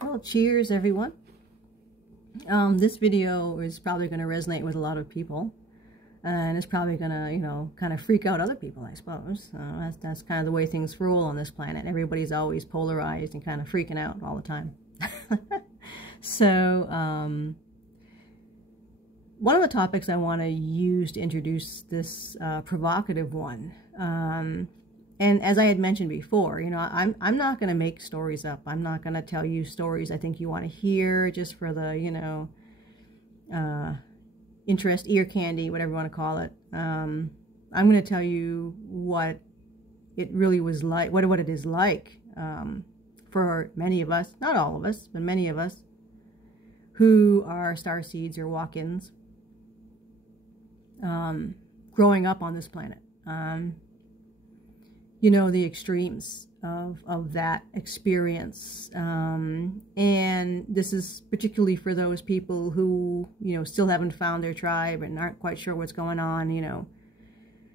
Well, cheers, everyone. This video is probably going to resonate with a lot of people, and it's probably going to, you know, kind of freak out other people, I suppose. That's kind of the way things roll on this planet. Everybody's always polarized and kind of freaking out all the time. So, one of the topics I want to use to introduce this provocative one, and as I had mentioned before, you know, I'm not going to make stories up. I'm not going to tell you stories I think you want to hear just for the, you know, interest, ear candy, whatever you want to call it. I'm going to tell you what it really was like, what it is like for many of us, not all of us, but many of us who are starseeds or walk-ins, growing up on this planet. You know, the extremes of that experience. And this is particularly for those people who, you know, still haven't found their tribe and aren't quite sure what's going on, you know.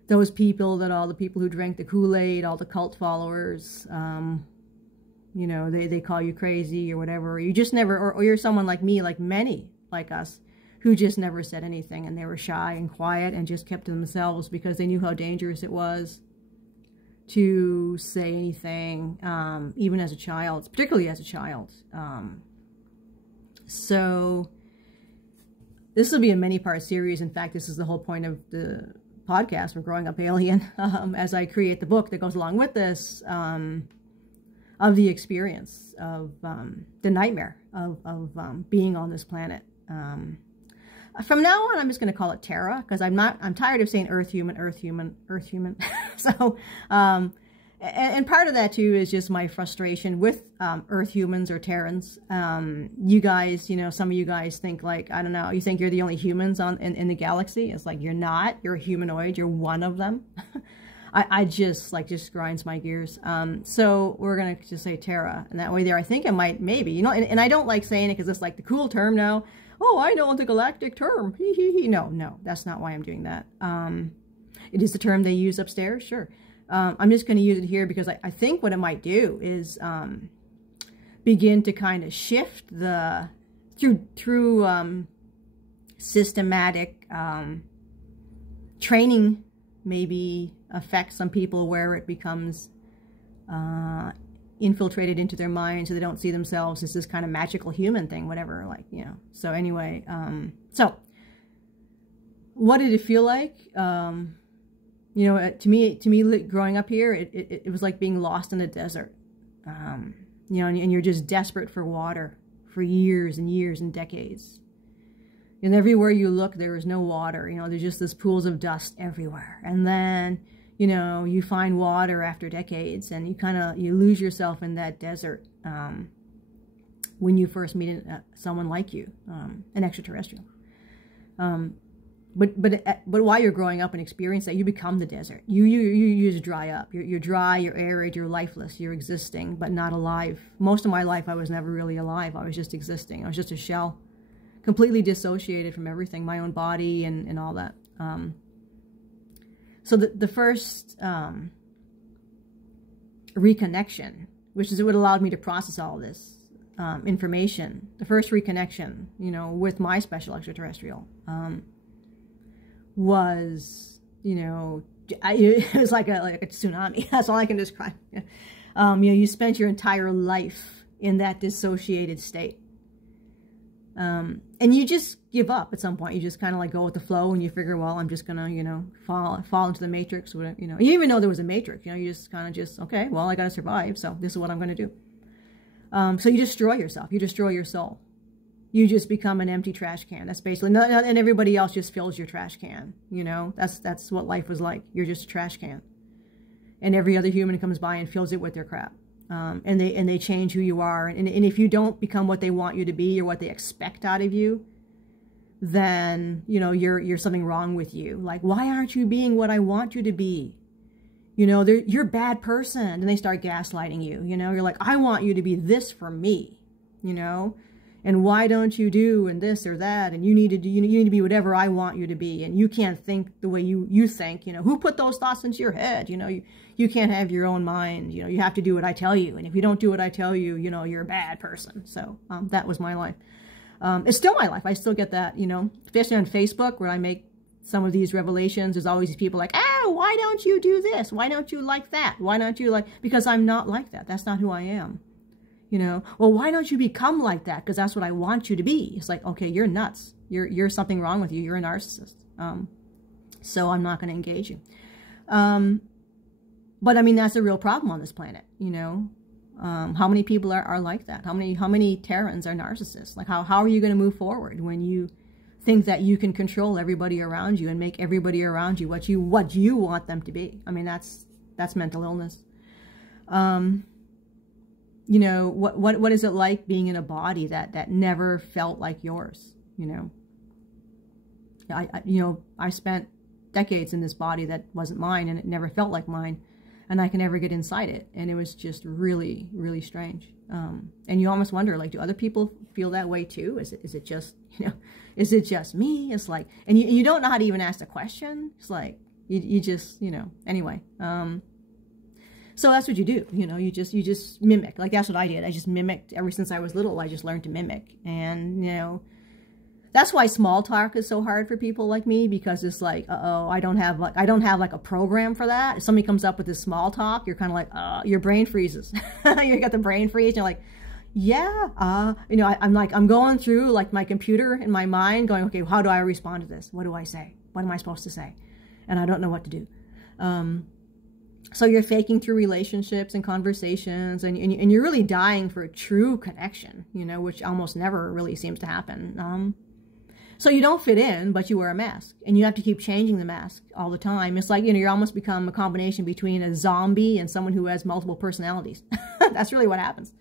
Those people all the people who drank the Kool-Aid, all the cult followers, you know, they call you crazy or whatever. You just never, or you're someone like me, like many like us, who just never said anything, and they were shy and quiet and just kept to themselves because they knew how dangerous it was to say anything, even as a child, particularly as a child. So this will be a many-part series. In fact, this is the whole point of the podcast from Growing Up Alien, as I create the book that goes along with this, of the experience of the nightmare of being on this planet. From now on, I'm just going to call it Terra, because I'm tired of saying Earth human. So, and part of that too is just my frustration with Earth humans or Terrans. You guys, you know, some of you guys think like, I don't know, you think you're the only humans in the galaxy. It's like, you're not. You're a humanoid. You're one of them. I just grinds my gears. So we're going to just say Terra, and that way there, I think it might, maybe, you know, and I don't like saying it because it's like the cool term now. Oh, I know the galactic term. No, that's not why I'm doing that. It is the term they use upstairs, sure. I'm just going to use it here because I think what it might do is begin to kind of shift the, through systematic training, maybe affect some people where it becomes infiltrated into their mind, so they don't see themselves as this kind of magical human thing, whatever, like, you know. So anyway, so what did it feel like? You know, to me, growing up here, it was like being lost in a desert. You know, and you're just desperate for water for years and years and decades. And everywhere you look, there is no water. You know, there's just this pools of dust everywhere. And then, you know, you find water after decades, and you lose yourself in that desert when you first meet someone like you, an extraterrestrial. But while you're growing up and experience that, you become the desert. You just dry up. You're dry, you're arid, you're lifeless, you're existing, but not alive. Most of my life, I was never really alive. I was just existing. I was just a shell, completely dissociated from everything, my own body and all that. So the first reconnection, which is what allowed me to process all this information, the first reconnection, you know, with my special extraterrestrial, was, you know, it was like a tsunami. That's all I can describe. You know, you spent your entire life in that dissociated state. And you just give up at some point. You just kind of like go with the flow, and you figure, well, I'm just gonna, you know, fall into the matrix. You know, you didn't even know there was a matrix. You know, you just kind of okay, well, I gotta survive, so this is what I'm gonna do. So you destroy yourself. You destroy your soul. You just become an empty trash can. That's basically, and everybody else just fills your trash can. You know, that's what life was like. You're just a trash can, and every other human comes by and fills it with their crap. And they change who you are. And if you don't become what they want you to be or what they expect out of you, then, you know, you're something wrong with you. Like, why aren't you being what I want you to be? You know, you're a bad person. And they start gaslighting you. You know, you're like, I want you to be this for me. You know, And why don't you do and this or that, and you need to be whatever I want you to be, and you can't think the way you think, you know, who put those thoughts into your head? You know, you can't have your own mind, you know, you have to do what I tell you, and if you don't do what I tell you, you know, you're a bad person. So that was my life. It's still my life. I still get that, you know, especially on Facebook where I make some of these revelations. There's always these people like, oh, why don't you do this? Why don't you like that? Why don't you like, because I'm not like that. That's not who I am. You know, well, why don't you become like that? Because that's what I want you to be. It's like, okay, you're nuts. You're something wrong with you. You're a narcissist. So I'm not going to engage you. But I mean, that's a real problem on this planet. You know, how many people are like that? How many Terrans are narcissists? Like, how are you going to move forward when you think that you can control everybody around you and make everybody around you what you want them to be? I mean, that's mental illness. You know, what is it like being in a body that never felt like yours? You know, I spent decades in this body that wasn't mine, and it never felt like mine, and I can never get inside it, and it was just really, really strange. And you almost wonder, like, do other people feel that way too? Is it just, you know, is it just me? It's like, and you don't know how to even ask the question. It's like you just, you know, anyway. So that's what you do, you know, you just mimic. Like, that's what I did. I just mimicked ever since I was little. I just learned to mimic. And, you know, that's why small talk is so hard for people like me, because it's like, uh-oh, I don't have like a program for that. If somebody comes up with this small talk, you're kind of like, your brain freezes. You got the brain freeze, and you're like, yeah, you know, I'm going through like my computer in my mind going, okay, how do I respond to this? What do I say? What am I supposed to say? And I don't know what to do. So you're faking through relationships and conversations, and you're really dying for a true connection, you know, which almost never really seems to happen. So you don't fit in, but you wear a mask, and you have to keep changing the mask all the time. It's like, you know, you almost become a combination between a zombie and someone who has multiple personalities. That's really what happens.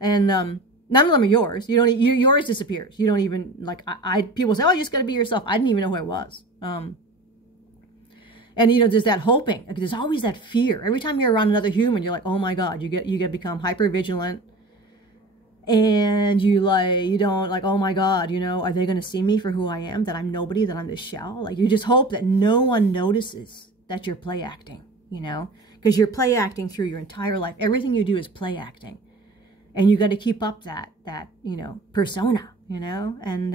And none of them are yours. Yours disappears. You don't even, like, people say, oh, you just got to be yourself. I didn't even know who I was. And, you know, there's that hoping. There's always that fear. Every time you're around another human, you're like, oh my God, you get become hyper vigilant. And you don't like, oh my God, you know, are they going to see me for who I am? That I'm nobody, that I'm this shell? Like, you just hope that no one notices that you're play acting, you know, because you're play acting through your entire life. Everything you do is play acting. And you got to keep up that, you know, persona, you know, and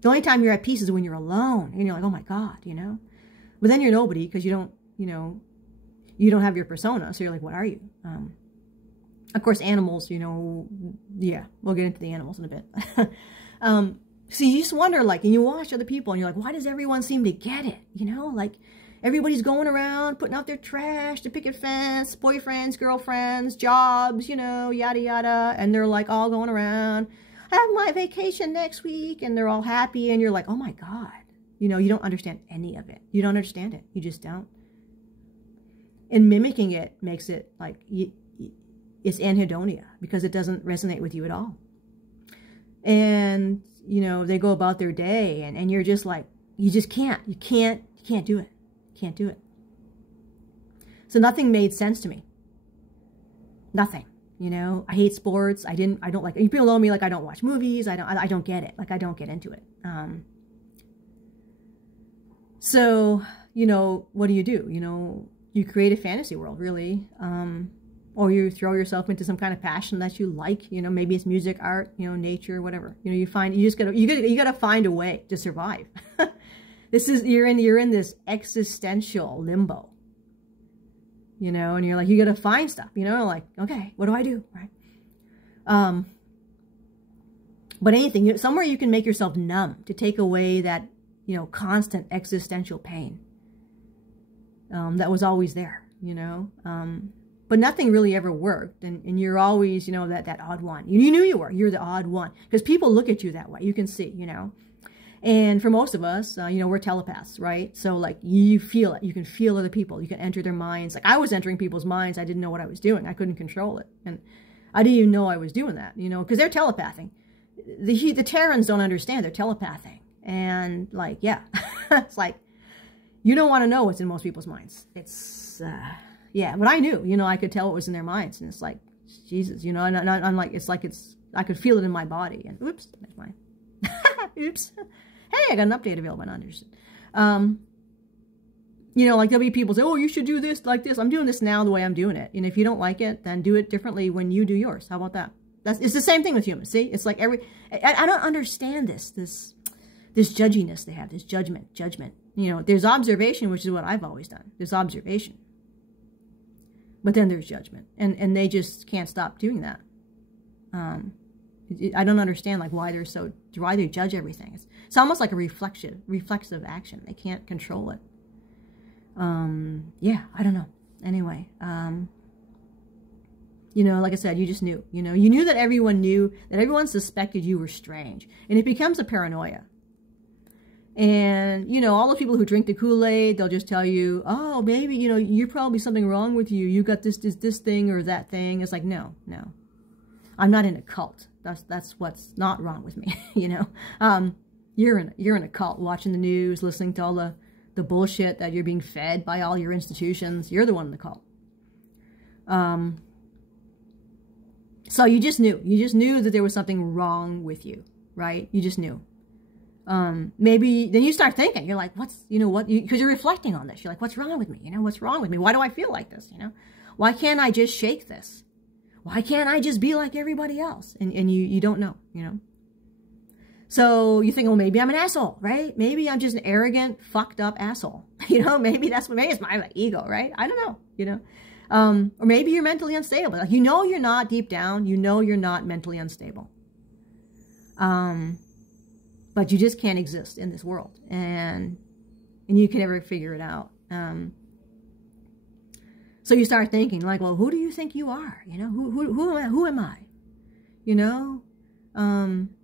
the only time you're at peace is when you're alone, and you're like, oh my God, you know. But then you're nobody, because you don't, you know, you don't have your persona. So you're like, what are you? Of course, animals, you know, yeah, we'll get into the animals in a bit. So you just wonder, like, and you watch other people, and you're like, why does everyone seem to get it? You know, like, everybody's going around putting out their trash, the picket fence, boyfriends, girlfriends, jobs, you know, yada, yada. And they're like all going around, I have my vacation next week, and they're all happy. And you're like, oh my God. You know, you don't understand any of it. You don't understand it. You just don't. And mimicking it makes it like, it's anhedonia, because it doesn't resonate with you at all. And, you know, they go about their day, and you're just like, you can't do it. Can't do it. So nothing made sense to me. Nothing. You know, I hate sports. I don't like, people know me, like, I don't watch movies. I don't get it. Like, I don't get into it. So, you know, what do? You know, you create a fantasy world, really. Or you throw yourself into some kind of passion that you like, you know, maybe it's music, art, you know, nature, whatever. You know, you gotta find a way to survive. You're in this existential limbo, you know, and you're like, you gotta find stuff, you know, like, okay, what do I do, right? But anything, somewhere you can make yourself numb to take away that, you know, constant existential pain that was always there, you know. But nothing really ever worked, and you're always, you know, that odd one. You knew you're the odd one, because people look at you that way. You can see, you know. And for most of us, you know, we're telepaths, right? So, like, you feel it. You can feel other people. You can enter their minds. Like, I was entering people's minds. I didn't know what I was doing. I couldn't control it. And I didn't even know I was doing that, you know, because they're telepathing. The Terrans don't understand. They're telepathing. And, like, yeah. It's like, you don't want to know what's in most people's minds. It's, yeah. But I knew, you know, I could tell what was in their minds. And it's like, Jesus, you know, and I'm like, it's like I could feel it in my body. And oops, that's mine. Oops. Hey, I got an update available. Not interested. You know, like there'll be people say, oh, you should do this like this. I'm doing this now the way I'm doing it. And if you don't like it, then do it differently when you do yours. How about that? It's the same thing with humans. See, it's like I don't understand this judginess they have, this judgment. You know, there's observation, which is what I've always done. There's observation. But then there's judgment. And they just can't stop doing that. I don't understand like why they judge everything. It's almost like a reflexive action. They can't control it. Yeah, I don't know. Anyway, you know, like I said, you just knew, you know, you knew that everyone suspected you were strange, and it becomes a paranoia. And, you know, all the people who drink the Kool-Aid, they'll just tell you, oh, maybe, you know, you're probably something wrong with you. You got this thing or that thing. It's like, no, I'm not in a cult. That's what's not wrong with me. You know, you're in a cult, watching the news, listening to all the bullshit that you're being fed by all your institutions. You're the one in the cult. So you just knew that there was something wrong with you, right? You just knew. Maybe then you start thinking, you're like, because you're reflecting on this. You're like, what's wrong with me? You know, what's wrong with me? Why do I feel like this? You know, why can't I just shake this? Why can't I just be like everybody else? And you don't know, you know. So you think, well, maybe I'm an asshole, right? Maybe I'm just an arrogant, fucked up asshole. You know, maybe it's my ego, right? I don't know, you know. Or maybe you're mentally unstable. Like, you know, you're not deep down. You know, you're not mentally unstable. But you just can't exist in this world, and you can never figure it out. So you start thinking like, well, who do you think you are? You know, who am I? You know.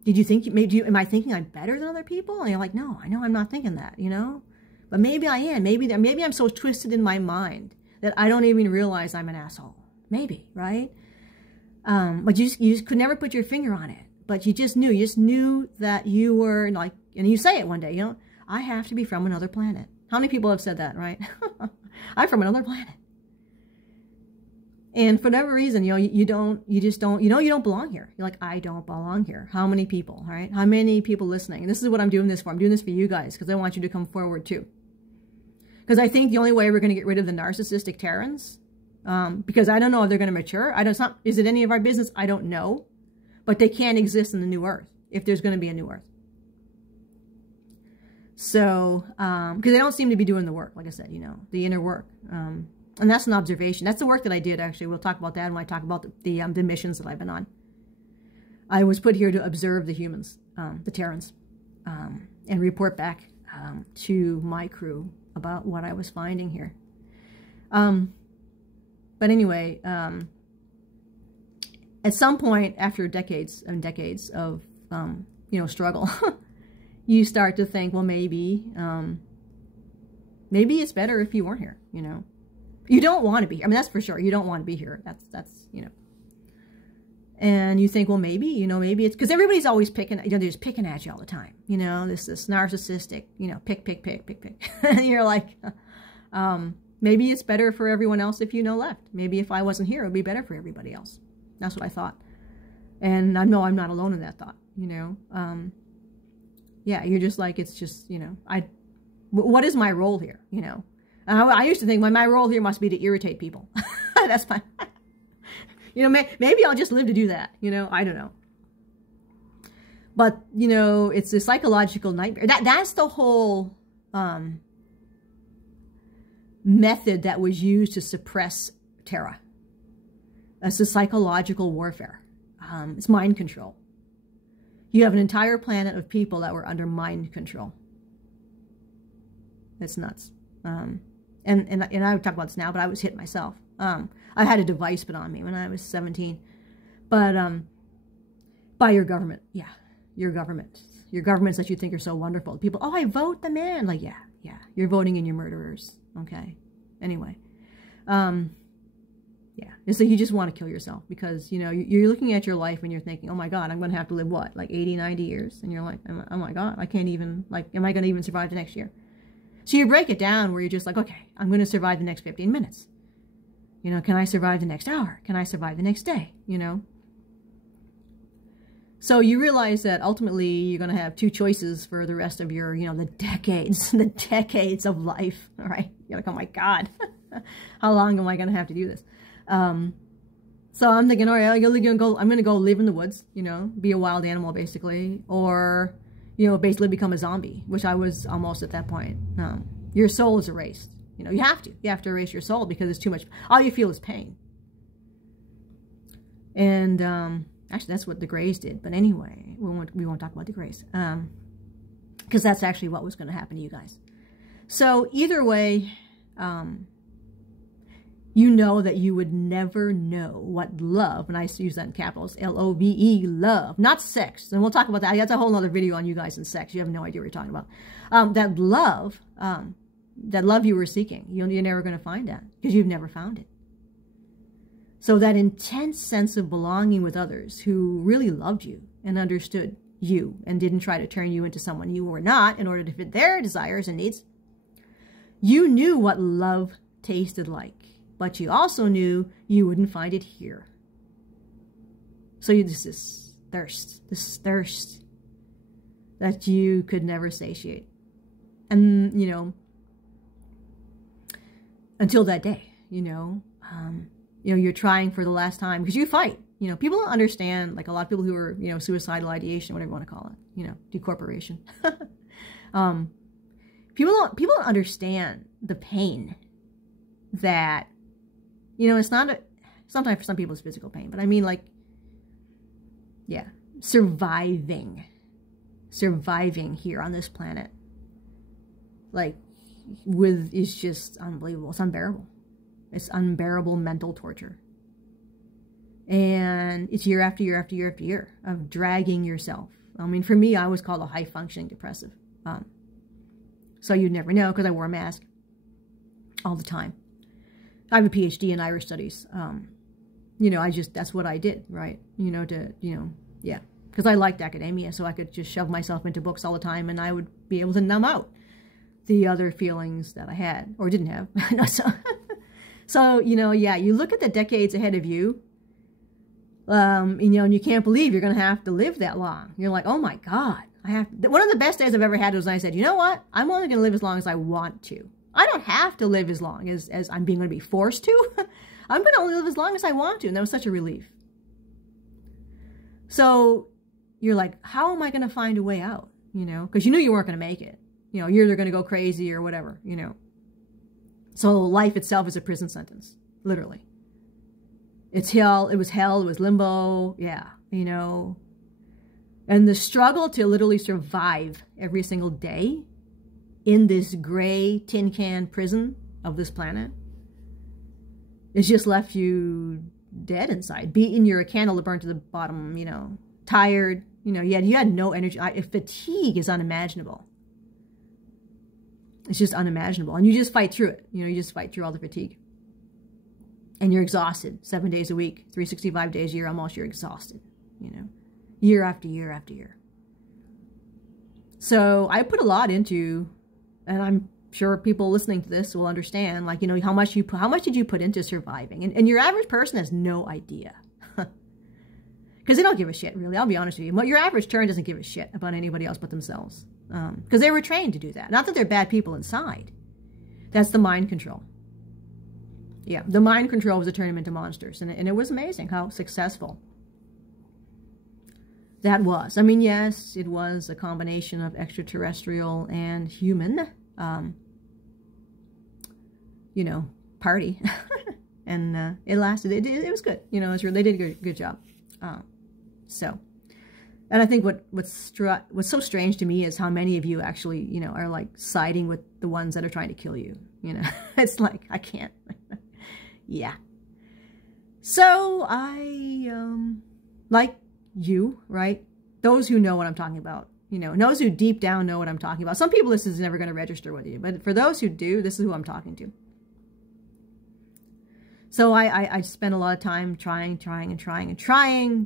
Did you think, am I thinking I'm better than other people? And you're like, no, I know I'm not thinking that, you know, but maybe I am. Maybe I'm so twisted in my mind that I don't even realize I'm an asshole. Maybe, right? But you just could never put your finger on it, but you just knew that you were like, and you say it one day, you know, I have to be from another planet. How many people have said that, right? I'm from another planet. And for whatever reason, you know, you don't belong here. You're like, I don't belong here. How many people, right? How many people listening? And this is what I'm doing this for. I'm doing this for you guys because I want you to come forward too. Because I think the only way we're going to get rid of the narcissistic Terrans, because I don't know if they're going to mature. Is it any of our business? I don't know. But they can't exist in the new earth if there's going to be a new earth. So, because they don't seem to be doing the work, like I said, you know, the inner work. And that's an observation. That's the work that I did, actually. We'll talk about that when I talk about the missions that I've been on. I was put here to observe the humans, the Terrans, and report back to my crew about what I was finding here. But anyway, at some point after decades and decades of, you know, struggle, you start to think, well, maybe it's better if you weren't here, you know. You don't want to be here. I mean, that's for sure. You don't want to be here. That's, you know. And you think, well, maybe, you know, maybe it's because everybody's always picking, you know, they're just picking at you all the time. You know, this narcissistic, you know, pick. And you're like, maybe it's better for everyone else if you know left. Maybe if I wasn't here, it would be better for everybody else. That's what I thought. And I know I'm not alone in that thought, you know. Yeah, you're just like, it's just, you know, what is my role here, you know? I used to think my role here must be to irritate people. That's fine. You know, maybe I'll just live to do that. You know, I don't know. But, you know, it's a psychological nightmare. That's the whole method that was used to suppress Terra. That's the psychological warfare. It's mind control. You have an entire planet of people that were under mind control. It's nuts. And I would talk about this now, but I was hit myself. I had a device put on me when I was 17. But by your government. Yeah, your government. Your governments that you think are so wonderful. People, oh, I vote them in. Like, yeah. You're voting in your murderers. Okay. Anyway. Yeah. It's like you just want to kill yourself because, you know, you're looking at your life and you're thinking, oh my God, I'm going to have to live what? Like 80, 90 years. And you're like, oh my God, I can't even, like, am I going to even survive the next year? So you break it down where you're just like, okay, I'm going to survive the next 15 minutes. You know, can I survive the next hour? Can I survive the next day? You know? So you realize that ultimately you're going to have two choices for the rest of your, you know, the decades of life. All right. You're like, oh my God, how long am I going to have to do this? So I'm thinking, all right, I'm going to go live in the woods, you know, be a wild animal basically, or, you know, basically become a zombie, which I was almost at that point. Your soul is erased. You know, you have to erase your soul because it's too much. All you feel is pain. And, actually, that's what the Greys did. But anyway, we won't talk about the Greys. Because that's actually what was going to happen to you guys. So either way, you know that you would never know what love, and I use that in capitals, L-O-V-E, love, not sex. And we'll talk about that. That's a whole other video on you guys and sex. You have no idea what you're talking about. That love you were seeking, you're never going to find that because you've never found it. So that intense sense of belonging with others who really loved you and understood you and didn't try to turn you into someone you were not in order to fit their desires and needs. You knew what love tasted like, but you also knew you wouldn't find it here. So you just this thirst that you could never satiate. And, you know, until that day, you know, you're trying for the last time because you fight. You know, people don't understand, like a lot of people who are, you know, suicidal ideation, whatever you want to call it, you know, decorporation. People don't understand the pain that, you know, it's not sometimes for some people it's physical pain, but I mean, like, yeah, surviving here on this planet, like, is just unbelievable. It's unbearable. It's unbearable mental torture. And it's year after year after year after year of dragging yourself. I mean, for me, I was called a high-functioning depressive. So you'd never know because I wore a mask all the time. I have a PhD in Irish studies. You know, that's what I did, right? You know, yeah. Because I liked academia, so I could just shove myself into books all the time and I would be able to numb out the other feelings that I had or didn't have. So, you know, yeah, you look at the decades ahead of you, you know, and you can't believe you're going to have to live that long. You're like, oh my God, one of the best days I've ever had was when I said, you know what? I'm only going to live as long as I want to. I don't have to live as long as I'm going to be forced to. I'm going to only live as long as I want to. And that was such a relief. So you're like, how am I going to find a way out? You know, because you knew you weren't going to make it. You know, you're either going to go crazy or whatever, you know. So life itself is a prison sentence, literally. It's hell, it was limbo, yeah, you know. And the struggle to literally survive every single day in this gray tin can prison of this planet, it's just left you dead inside, beaten. You're a candle that burned to the bottom, you know, tired, you know, you had no energy. Fatigue is unimaginable. It's just unimaginable. And you just fight through it. You know, you just fight through all the fatigue. And you're exhausted 7 days a week, 365 days a year, almost you're exhausted, you know, year after year after year. So I put a lot into, and I'm sure people listening to this will understand, like, you know, how much did you put into surviving? And your average person has no idea. Because they don't give a shit, really. I'll be honest with you. Your average Terran doesn't give a shit about anybody else but themselves. Because they were trained to do that. Not that they're bad people inside. That's the mind control. Yeah, the mind control was to turn them into monsters. And it was amazing how successful that was. I mean, yes, it was a combination of extraterrestrial and human, you know, party. And it lasted. It was good. You know, they did a good job. And I think what's so strange to me is how many of you actually, you know, are like siding with the ones that are trying to kill you. You know, it's like, I can't. Yeah. So I, like you, right? Those who know what I'm talking about, you know, those who deep down know what I'm talking about. Some people, this is never going to register with you, but for those who do, this is who I'm talking to. So I spent a lot of time trying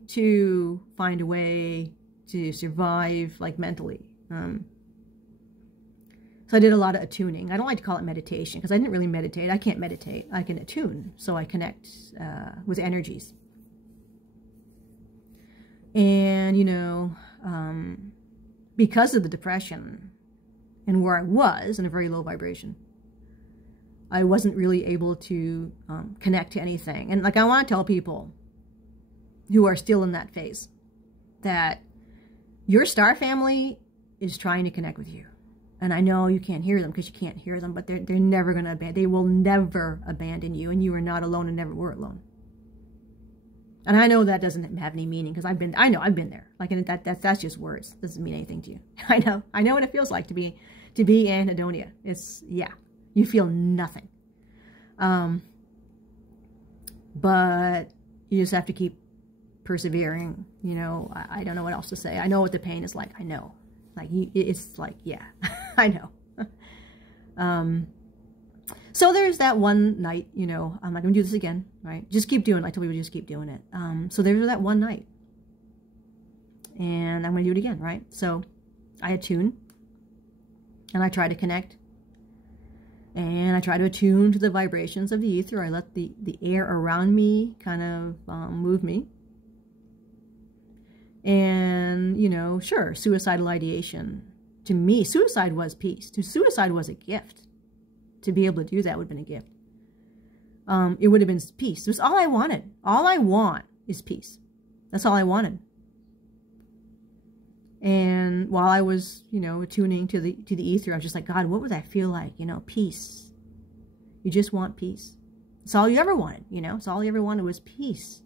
to find a way to survive, like, mentally. So I did a lot of attuning. I don't like to call it meditation because I didn't really meditate. I can't meditate. I can attune, so I connect with energies. And And, you know, because of the depression and where I was in a very low vibration, I wasn't really able to connect to anything. And like, I want to tell people who are still in that phase that your star family is trying to connect with you. And I know you can't hear them because you can't hear them, but they're never going to abandon. They will never abandon you, and you are not alone and never were alone. And I know that doesn't have any meaning because I've been there. Like, and that's just words. It doesn't mean anything to you. I know what it feels like to be anhedonia. It's, yeah, you feel nothing. But you just have to keep persevering. You know, I don't know what else to say. I know what the pain is like. I know. Like, it's like, yeah, I know. So there's that one night, you know, I'm not going to do this again, right? Just keep doing it. I tell people just keep doing it. So there's that one night. And I'm going to do it again, right? So I attune. And I try to connect. And I try to attune to the vibrations of the ether. I let the air around me kind of move me. And, you know, sure, suicidal ideation. To me, suicide was peace. Suicide was a gift. To be able to do that would have been a gift. It would have been peace. It was all I wanted. All I want is peace. That's all I wanted. And while I was, you know, attuning to the ether, I was just like, God, what would that feel like? You know, peace. You just want peace. It's all you ever wanted, you know. It's all you ever wanted was peace.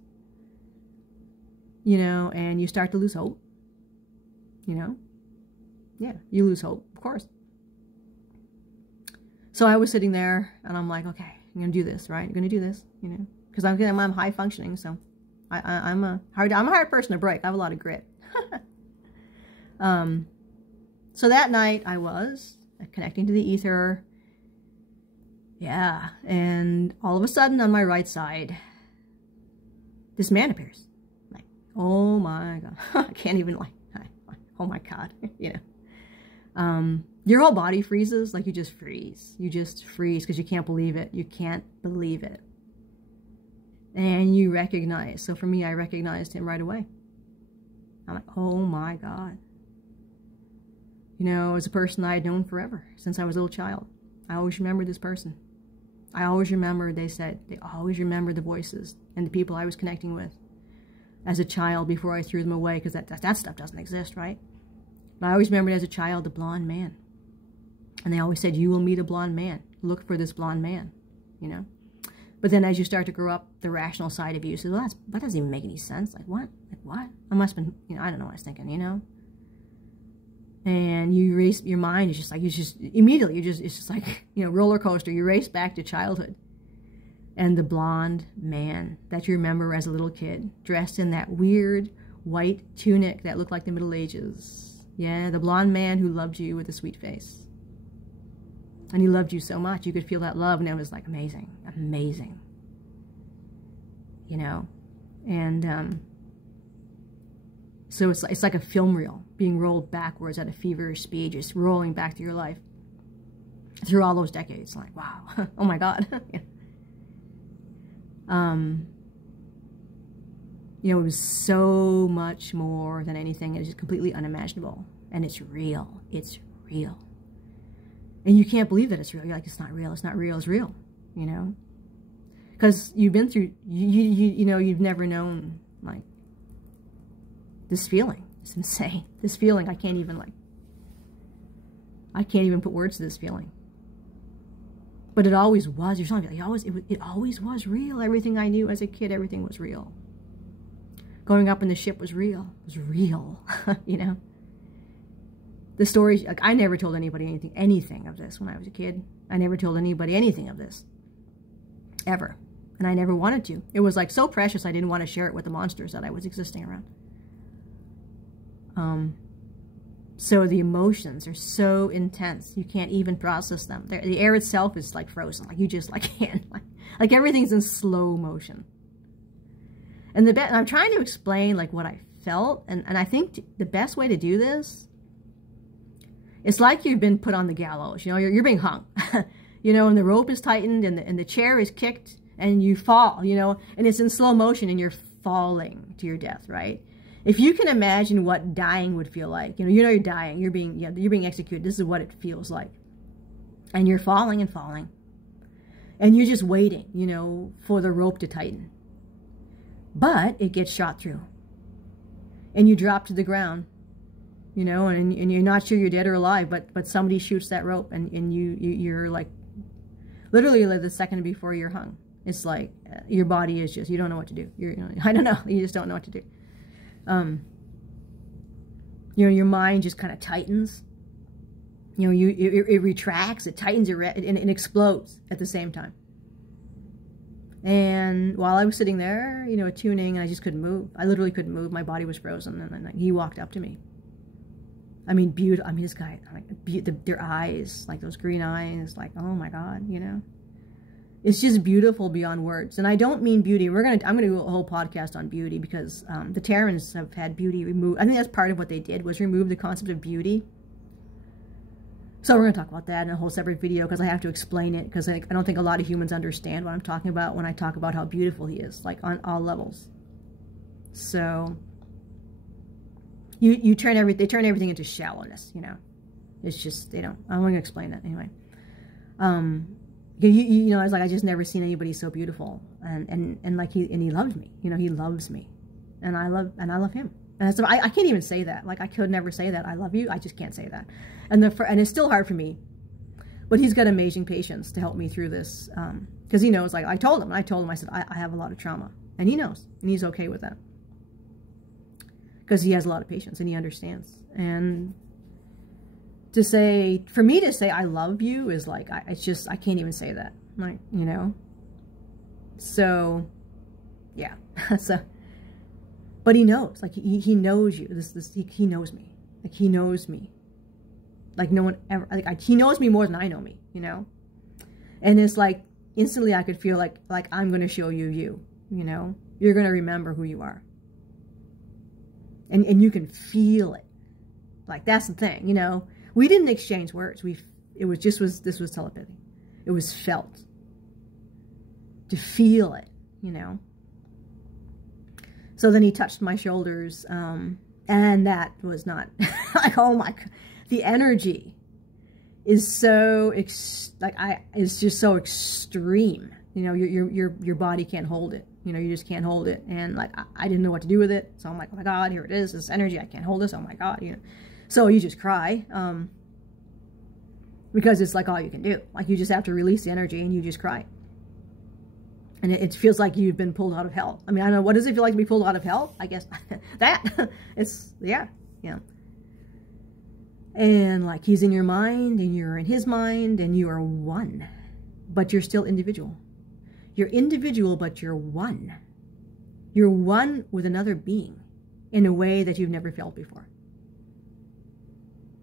You know, and you start to lose hope. You know. Yeah, you lose hope, of course. So I was sitting there, and I'm like, okay, I'm going to do this, right? I'm going to do this, you know. Because I'm high functioning, so I'm a hard person to break. I have a lot of grit. So that night I was connecting to the ether. Yeah. And all of a sudden on my right side, this man appears. Like, oh my God. I can't even oh my God. You know, your whole body freezes. Like, you just freeze. You just freeze because you can't believe it. You can't believe it. And you recognize. So for me, I recognized him right away. I'm like, oh my God. You know, as a person I had known forever, since I was a little child. I always remember this person. I always remember, they always remember the voices and the people I was connecting with as a child before I threw them away, because that stuff doesn't exist, right? But I always remembered as a child the blonde man. And they always said, you will meet a blonde man. Look for this blonde man, you know? But then as you start to grow up, the rational side of you says, well, that doesn't even make any sense. Like, what? Like, what? I must have been, you know, I don't know what I was thinking, you know? And you race, your mind is just like, it's just like, you know, roller coaster. You race back to childhood. And the blonde man that you remember as a little kid, dressed in that weird white tunic that looked like the Middle Ages. Yeah, the blonde man who loved you with a sweet face. And he loved you so much. You could feel that love, and it was like amazing, amazing. You know? And, so it's like a film reel being rolled backwards at a feverish speed, just rolling back through your life. Through all those decades. Like, wow. Oh my God. Yeah. You know, it was so much more than anything. It was just completely unimaginable. And it's real. It's real. And you can't believe that it's real. You're like, it's not real. It's not real. It's real. You know? Because you've been through, you know, you've never known, like, this feeling. It's insane. This feeling, I can't even put words to this feeling. But it always was. You're telling me, it always was real. Everything I knew as a kid, everything was real. Going up in the ship was real. It was real. You know? The stories, like, I never told anybody anything of this when I was a kid. I never told anybody anything of this. Ever. And I never wanted to. It was like so precious I didn't want to share it with the monsters that I was existing around. So the emotions are so intense, you can't even process them. The air itself is like frozen, like you just like can't, like everything's in slow motion. And I'm trying to explain like what I felt, and I think the best way to do this, it's like you've been put on the gallows, you know, you're being hung, you know, and the rope is tightened and the chair is kicked and you fall, you know, and it's in slow motion and you're falling to your death, right? If you can imagine what dying would feel like, you know you're dying, you're being executed. This is what it feels like. And you're falling and falling. And you're just waiting, you know, for the rope to tighten. But it gets shot through. And you drop to the ground, you know, and you're not sure you're dead or alive, but somebody shoots that rope, and you're like, literally like the second before you're hung. It's like your body is just, you don't know what to do. You know, I don't know, you just don't know what to do. You know, your mind just kind of tightens. You know, it retracts, it tightens, and it explodes at the same time. And while I was sitting there, you know, tuning, I just couldn't move. I literally couldn't move. My body was frozen. And then he walked up to me. I mean, beautiful. I mean, this guy, like, their eyes, like those green eyes, like, oh my God, you know. It's just beautiful beyond words. And I don't mean beauty. I'm gonna do a whole podcast on beauty, because the Terrans have had beauty removed. I think that's part of what they did, was remove the concept of beauty. So we're going to talk about that in a whole separate video, because I have to explain it, because I don't think a lot of humans understand what I'm talking about when I talk about how beautiful he is, like on all levels. So they turn everything into shallowness, you know. It's just, they don't. I'm going to explain that anyway. You know, I was like, I just never seen anybody so beautiful, and like he loved me, you know. He loves me, and I love him. And so I can't even say that. Like, I could never say that. I love you. I just can't say that. And it's still hard for me. But he's got amazing patience to help me through this. Because he knows, like, I told him, I said, I have a lot of trauma. And he knows. And he's okay with that. Because he has a lot of patience and he understands. And for me to say I love you is like, it's just, I can't even say that. Like, you know. So, yeah. But he knows, like, he knows you. He knows me. Like, he knows me. Like, no one ever, like, he knows me more than I know me, you know? And it's like, instantly I could feel like I'm going to show you, you know? You're going to remember who you are. And you can feel it. Like, that's the thing, you know? We didn't exchange words. This was telepathy. It was felt. To feel it, you know? So then he touched my shoulders, and that was not, like, oh my God. The energy is so, it's just so extreme. You know, your body can't hold it. You know, you just can't hold it. And, like, I didn't know what to do with it. So I'm like, oh my God, here it is, this energy, I can't hold this, oh my God, you know. So you just cry, because it's like all you can do. Like, you just have to release the energy and you just cry. And it feels like you've been pulled out of hell. I mean, I don't know, what does it feel like to be pulled out of hell? I guess that. It's, yeah. And, like, he's in your mind, and you're in his mind, and you are one. But you're still individual. You're individual, but you're one. You're one with another being in a way that you've never felt before.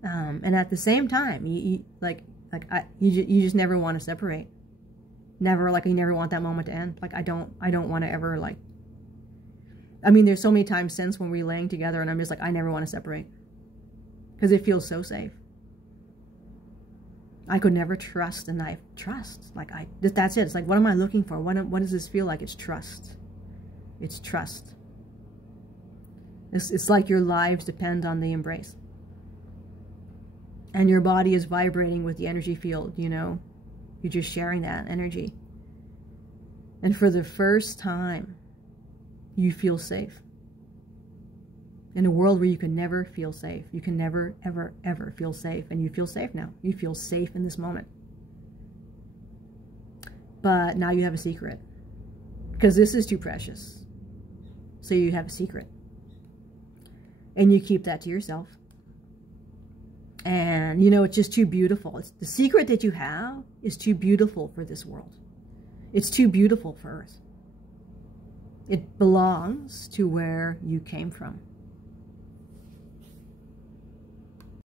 And at the same time, you just never want to separate. Never, like, you never want that moment to end. Like, I don't want to ever, like, I mean, there's so many times since when we're laying together and I'm just like, I never want to separate. Because it feels so safe. I could never trust, and I trust. Like, that's it. It's like, what am I looking for? What does this feel like? It's trust. It's trust. It's like your lives depend on the embrace. And your body is vibrating with the energy field, you know. You're just sharing that energy. And for the first time, you feel safe. In a world where you can never feel safe. You can never, ever, ever feel safe. And you feel safe now. You feel safe in this moment. But now you have a secret. Because this is too precious. So you have a secret. And you keep that to yourself. And, you know, it's just too beautiful. The secret that you have is too beautiful for this world. It's too beautiful for Earth. It belongs to where you came from.